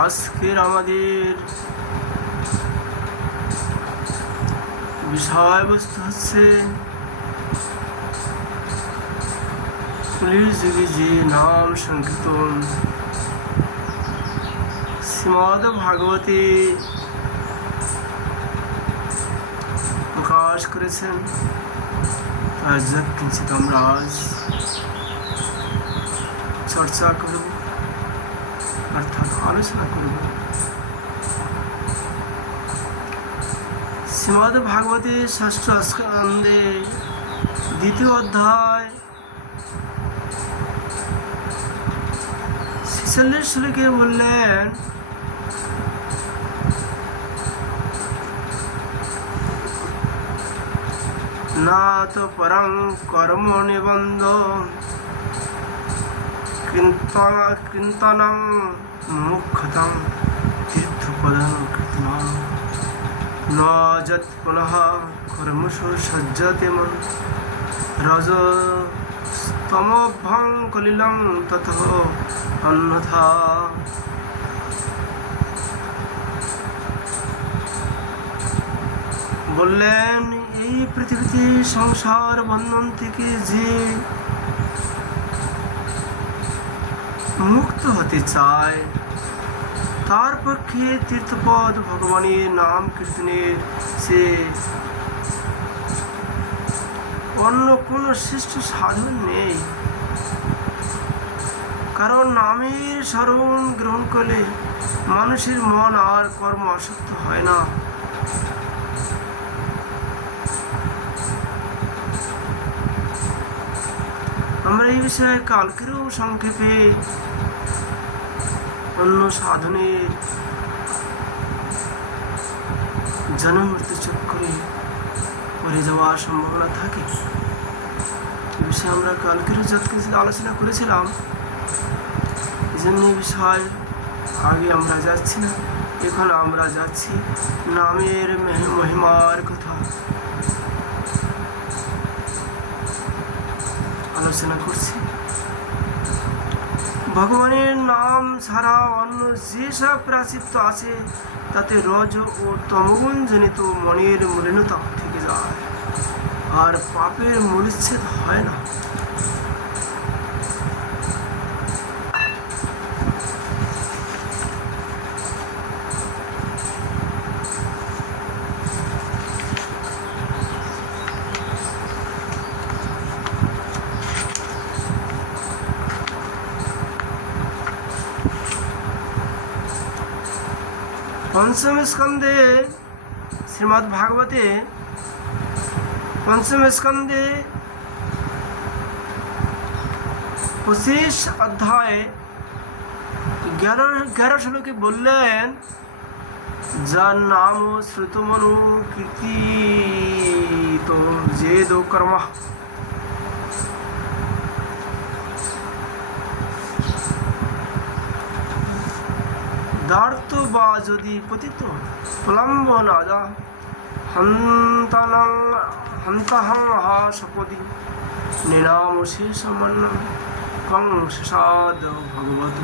আজকের আমাদের বিষয়বস্তু হচ্ছে কলিযুগে নাম সংকীর্তন। শ্রীমদ্ ভাগবতে প্রকাশ করেছেন। কিঞ্চিত আমরা আজ চর্চা করব, অর্থাৎ আলোচনা করব। শ্রীমদ্ ভাগবতে ষষ্ঠ স্কন্ধে দ্বিতীয় অধ্যায় 46 শ্লোকে বললেন, না তো পরং কর্ম নিবন্ধ কীর্তনং মুখ্যতম তীর্থপদং কৃতম ন যৎ পুনঃ কর্মসু সজ্জতে মন রজস্তমোভ্যং কলিলং ততঃ অন্যথা। বললেন, এই পৃথিবীতে সংসার বন্ধন থেকে যে মুক্ত হতে চায় তার পক্ষে তীর্থপদ ভগবানের নাম কীর্তনের সে অন্য কোনো শ্রেষ্ঠ সাধন নেই। কারণ নামের শ্রবণ গ্রহণ করলে মানুষের মন আর কর্ম আসক্ত হয় না। আমরা এই বিষয়ে কালকেরও সংক্ষেপে অন্য সাধনের জন্ম মৃত্যু চক্রে পড়ে যাওয়ার সম্ভাবনা থাকে। এই বিষয়ে আমরা কালকেরও যত কিছু আলোচনা করেছিলাম। এই জন্য এই বিষয় আগে আমরা যাচ্ছি না, এখন আমরা যাচ্ছি নামের মহিমার কথা আলোচনা করছি। ভগবানের নাম ছাড়া অন্য যেসব প্রাচিত্য আছে তাতে রজ ও তমগুণ জনিত মনের মলিনতা থেকে যায়, আর পাপের মূলচ্ছেদ হয় না। पंचम स्कंदे श्रीमद् भागवते पंचम स्कंदे 25 अध्याय 11 श्लोके बोलें, যার নাম শ্রুত মনু কীর্তিত যে দো কর্ম দার্থ বা যদি পতিত প্রলম্ব না যা হন্তাহং হা সপদি নিরাম শেষ মন্ন কং সাদ ভগবত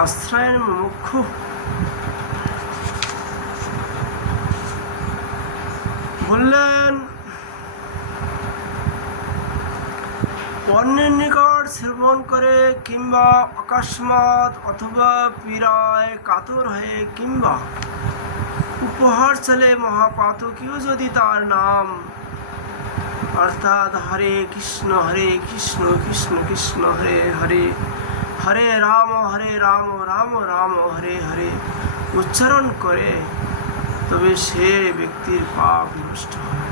আশ্রয়ের মুখ্য। বললেন, অন্যের নিকট শ্রবণ করে কিংবা অকস্মাৎ অথবা পীড়ায় কাতর হয়ে কিংবা উপহার চলে মহাপাতকীয় যদি তার নাম অর্থাৎ হরে কৃষ্ণ কৃষ্ণ কৃষ্ণ হরে হরে হরে রাম রাম রাম হরে হরে উচ্চারণ করে, তবে সে ব্যক্তির পাপ বিনষ্ট হয়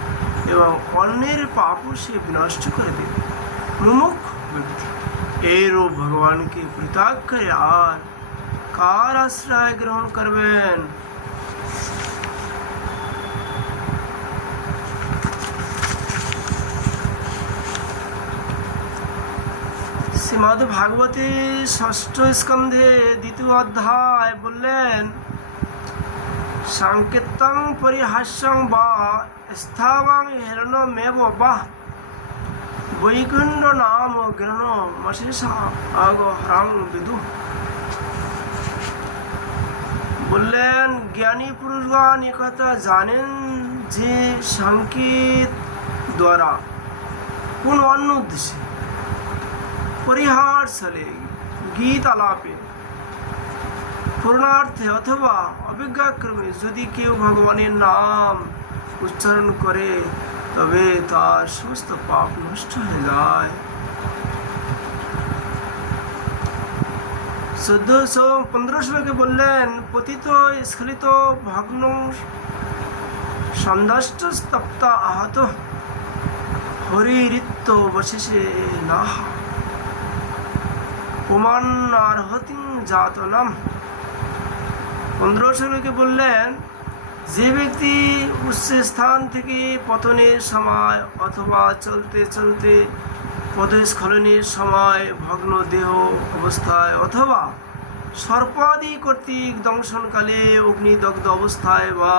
এবং অন্যের পাপও সে বিনষ্ট করে দেবে। মুমুক্ষু ব্যক্তি এইরূপ ভগবানকে পরিত্যাগ করে আর কার আশ্রয় গ্রহণ করবেন? শ্রীমদ্ ভাগবতে ষষ্ঠ স্কন্ধে দ্বিতীয় অধ্যায় বললেন, সাংকেতং পরিহাস্যং বা স্থাবং হিরণ্যমেব বা বৈকুণ্ঠ নাম গ্রহণ মশেষা আগ হরাং বিদু। বললেন জ্ঞানী পুরুষগণ একথা জানেন যে সংকেত দ্বারা কোন অন্য উদ্দেশ্যে পরিহার চলে গীত আলাপে পূর্ণার্থে অথবা অভিজ্ঞাক্রমে যদি কেউ ভগবানের নাম উচ্চারণ করে তবে তার সমস্ত পাপ নষ্ট হয়ে যায়। 15 শ্লোকে বললেন পতিত স্খলিত ভগ্ন সন্দাষ্ট স্তপ্ত আহত হরিরিত্য বশেষে নাহ পুমান আরহতিং জাতনাম। 15 শ্লোকে বললেন যে ব্যক্তি উচ্চ স্থান থেকে পতনের সময় অথবা চলতে চলতে পদস্খলনের সময় ভগ্ন দেহ অবস্থায় অথবা সর্পাদি কর্তৃক দংশনকালে অগ্নিদগ্ধ অবস্থায় বা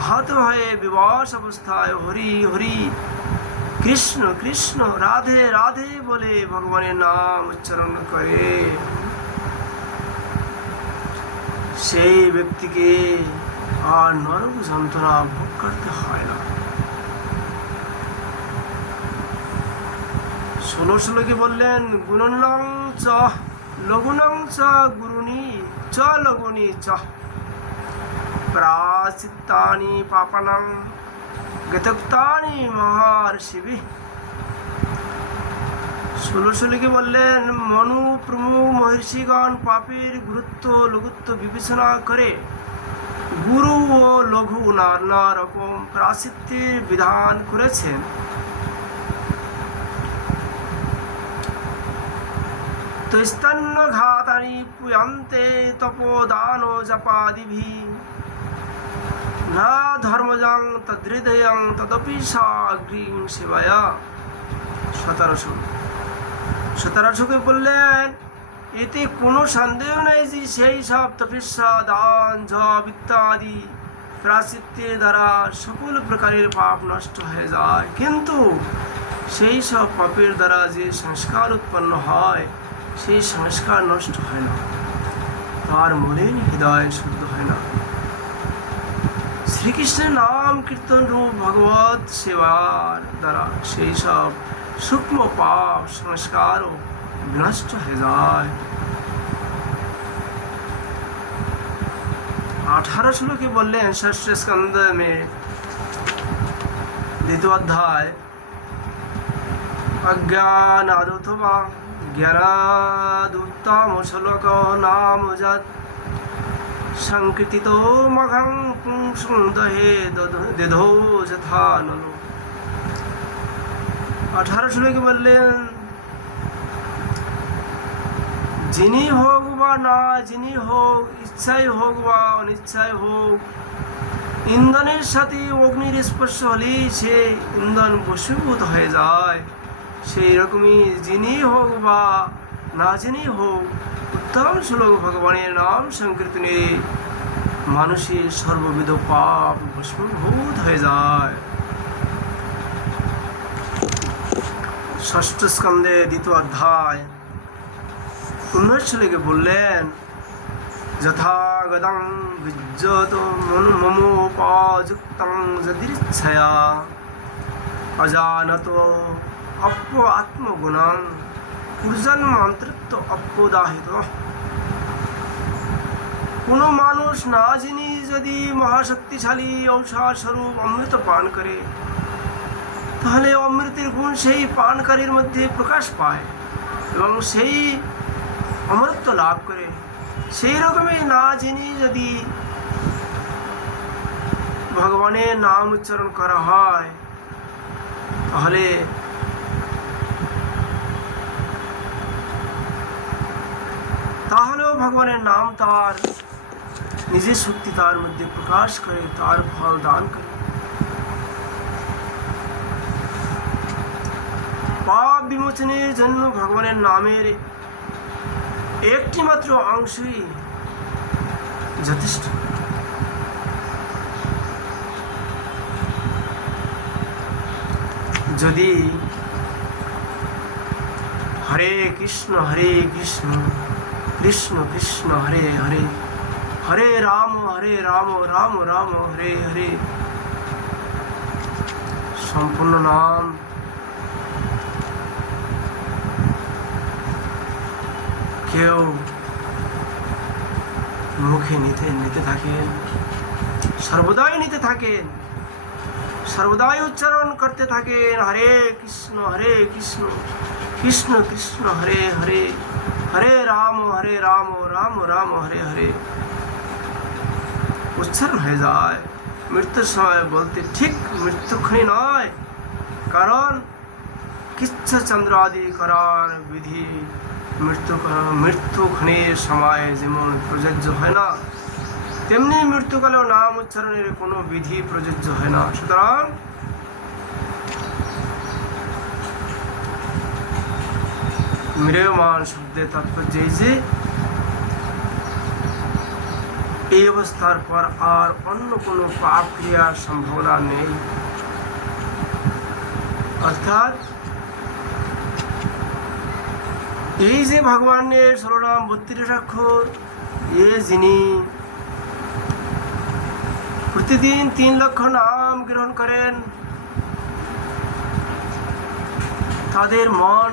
আহত হয়ে বিবশ অবস্থায় হরি হরি কৃষ্ণ কৃষ্ণ রাধে রাধে বলে ভগবানের নাম উচ্চারণ করে সেই ব্যক্তিকে আর নরক যন্ত্রণা ভোগ করতে হয় না। 16 শ্লোকে বললেন গুণনং চ লঘুনং চ গুরুনি চ লঘুনি চ প্রাচিত্তানি পাপানাং গতক্তানি মহর্ষিভি। 16 শ্লোকে বললেন মনু প্রমুখ মহর্ষিগণ পাপের গুরুত্ব লঘুত্ব বিবেচনা করে গুরু ও লঘু নানা রকম প্রায়শ্চিত্তের বিধান করেছেন। তো স্তন্য ঘাতানি পুয়ান্তে তপোদান জপাদিভি না ধর্মজাং তদৃদয়ং তদপি সাগ্রিং সেবায়া। 17 বললেন এতে কোনো সন্দেহ নেই যে সেই সব তপস্যা দান জপ ইত্যাদি প্রায়শ্চিত্তের দ্বারা সকল প্রকারের পাপ নষ্ট হয়ে যায়, কিন্তু সেই সব পাপের দ্বারা যে সংস্কার উৎপন্ন হয় সেই সংস্কার নষ্ট হয় না, তার মলিন হৃদয় শুদ্ধ হয় না। শ্রীকৃষ্ণের নাম কীর্তন রূপ ভগবত সেবার দ্বারা সেই সব সূক্ষ্ম পাপ সংস্কারও বিনষ্ট হয়ে যায়। 18 শ্লোকে বললেন ষষ্ঠ স্কন্ধ में 2 अध्याय अज्ञानादथवा ज्ञानादुत्तम श्लोक नाम यत् संकीर्तितो मघं पुंसुन्दहे दधो यथा नलो। 18 শ্লোকে বললেন যিনি হোক বা না যিনি হোক ইচ্ছাই হোক বা অনিচ্ছাই হোক ইন্ধনের সাথে অগ্নির স্পর্শ হলেই সে ইন্ধন বশীভূত হয়ে যায়, সেই রকমই যিনি হোক বা না যিনি হোক উত্তম শ্লোক ভগবানের নাম সংকীর্তনে মানুষের সর্ববিধ পাপ ভস্মীভূত হয়ে যায়। ষষ্ঠ স্কন্ধে 2 অধ্যায় 19 শ্লোকে বললেন যথাগতং বিজ্জত মমোপযুক্তং যদিচ্ছয়া অজানত অপ্য আত্মগুণং পূর্জন মন্ত্রিত্ব অপ্যদাহিত। কোনো মানুষ না জেনে যদি মহাশক্তিশালী ঔষধ স্বরূপ অমৃত পান করে তাহলে অমৃতের গুণ সেই পানকারীর মধ্যে প্রকাশ পায় এবং সেই অমৃত লাভ করে। সেই রকমই না জেনে যদি ভগবানের নাম উচ্চারণ করা হয় তাহলেও ভগবানের নাম তার নিজের শক্তি তার মধ্যে প্রকাশ করে, তার ফল দান করে। পাপ বিমোচনের জন্য ভগবানের নামের একটি মাত্র অংশই যথেষ্ট। যদি হরে কৃষ্ণ কৃষ্ণ কৃষ্ণ হরে হরে হরে রাম রাম রাম হরে হরে। সম্পূর্ণ নাম কেউ মুখে নিতে থাকেন, সর্বদাই নিতে থাকেন, সর্বদাই উচ্চারণ করতে থাকেন হরে কৃষ্ণ কৃষ্ণ কৃষ্ণ হরে হরে, হরে রাম রাম রাম হরে হরে। উচ্চারণ হয়ে যায়। মৃত্যুর সময় বলতে ঠিক মৃত্যুক্ষণে নয়, কারণ কিচ্ছচন্দ্র আদি করার বিধি মৃত্যুক্ষণের সময় যেমন প্রযোজ্য হয় না, তেমনি মৃত্যুকালেও নাম উচ্চারণের কোনো বিধি প্রযোজ্য হয় না। সুতরাং ম্রিয়মাণ শব্দের তাৎপর্য এই যে এই অবস্থার পর আর অন্য কোনো পাপ ক্রিয়ার সম্ভাবনা নেই। অর্থাৎ এই যে ভগবানের 16 নাম 32 অক্ষর, যিনি প্রতিদিন 3 লক্ষ নাম গ্রহণ করেন, তাদের মন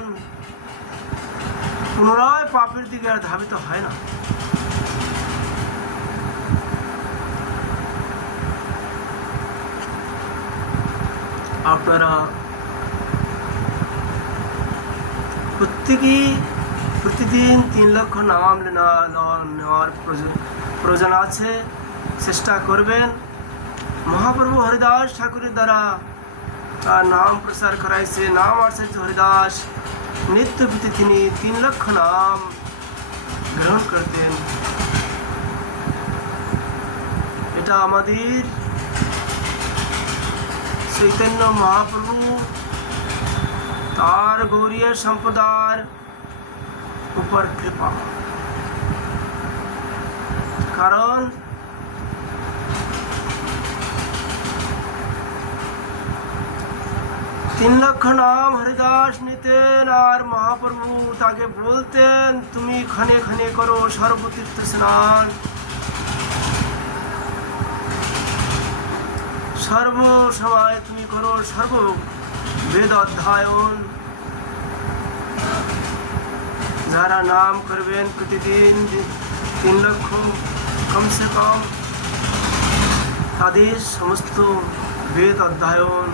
পুনরায় পাপের দিকে আর ধাবিত হয় না। আপনারা প্রতিদিন 3 লক্ষ নাম নেওয়ার প্রয়োজন আছে, চেষ্টা করবেন। মহাপ্রভু হরিদাস ঠাকুরের দ্বারা তার নাম প্রচার করাইছে। নাম আচার্য হরিদাস নিত্য প্রতি তিনি 3 লক্ষ নাম গ্রহণ করতেন। এটা আমাদের চৈতন্য মহাপ্রভু তার গৌরীয় সম্প্রদায়ের উপর কৃপা। কারণ তিন লক্ষ নাম হরিদাস নিতেন, আর মহাপ্রভু তাকে বলতেন তুমি ক্ষণে ক্ষণে করো সর্বতীর্থ স্নান, সর্ব সময় তুমি করো সর্ব বেদ অধ্যয়ন। যারা নাম করবেন প্রতিদিন 3 লক্ষ কমসে কম, তাদের সমস্ত বেদ অধ্যয়ন,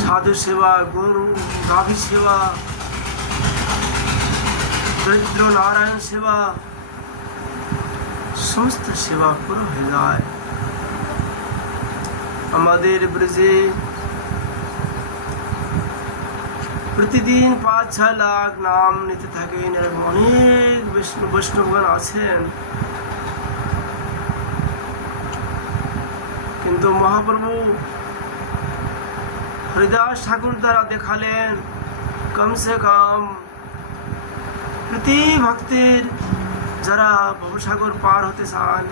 সাধু সেবা, গরু গাভী সেবা, দরিদ্র নারায়ণ সেবা, সমস্ত সেবা পুরো হয়ে যায়। আমাদের ব্রজে প্রতিদিন 5-6 লাখ নাম নিতে থাকেন। এরকম অনেক বৈষ্ণবগণ আছেন, কিন্তু মহাপ্রভু হরিদাস ঠাকুর দ্বারা দেখালেন কমসে কম প্রতি ভক্তের যারা ভবসাগর পার হতে চান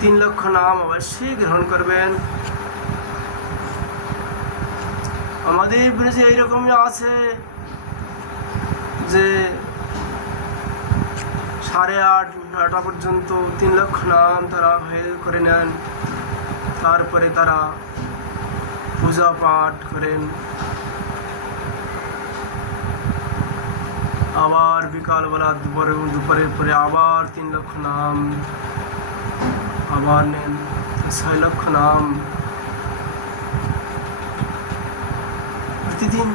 3 লক্ষ নাম অবশ্যই গ্রহণ করবেন। আমাদের ব্রজে এইরকমই আছে যে 8:30-9টা পর্যন্ত 3 লক্ষ নাম তারা করে নেন, তারপরে তারা পূজা পাঠ করেন, আবার বিকালবেলা দুপুরের পরে আবার 3 লক্ষ নাম আবার নেন, 6 লক্ষ নাম প্রতিদিন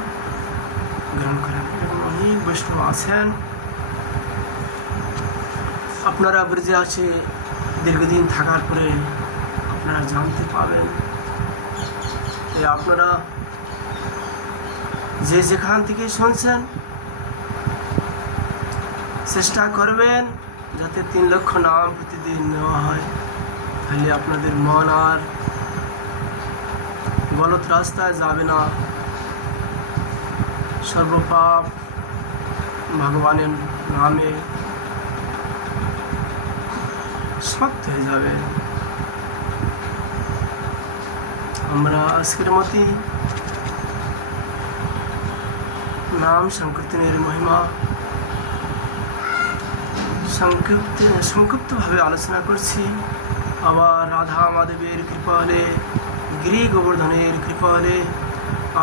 গ্রহণ করেন। এবং অনেক বৈষ্ণব আছেন। আপনারা ব্রজে আছে দীর্ঘদিন থাকার পরে আপনারা জানতে পাবেন। আপনারা যে যেখান থেকে শুনছেন চেষ্টা করবেন যাতে 3 লক্ষ নাম প্রতিদিন নেওয়া হয়, তাহলে আপনাদের মন আর গলত রাস্তায় যাবে না, সর্বপাপ ভগবানের নামে সমাপ্ত হয়ে যাবে। আমরা আজকের মতো নাম সংকীর্তনের মহিমা সংক্ষিপ্তভাবে আলোচনা করছি। আবার রাধা মাধবের কৃপা হলে, গিরি গোবর্ধনের কৃপা হলে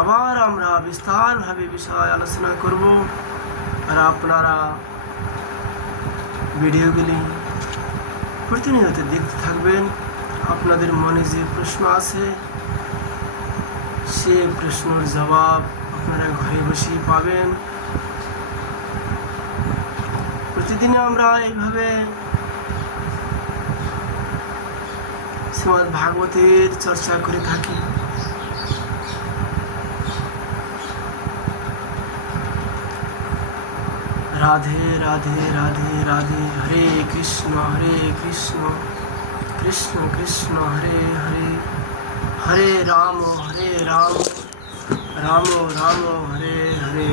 আবার আমরা বিস্তারভাবে বিষয় আলোচনা করব। আর আপনারা ভিডিওগুলি প্রতিনিয়ত দেখতে থাকবেন। আপনাদের মনে যে প্রশ্ন আছে সে প্রশ্নের জবাব আপনারা ঘরে বসেই পাবেন। প্রতিদিনে আমরা এইভাবে শ্রীমদ্ ভাগবতের চর্চা করে থাকি। রাধে রাধে রাধে রাধে, হরে কৃষ্ণ কৃষ্ণ কৃষ্ণ হরে হরে, হরে রাম রাম রাম হরে হরে।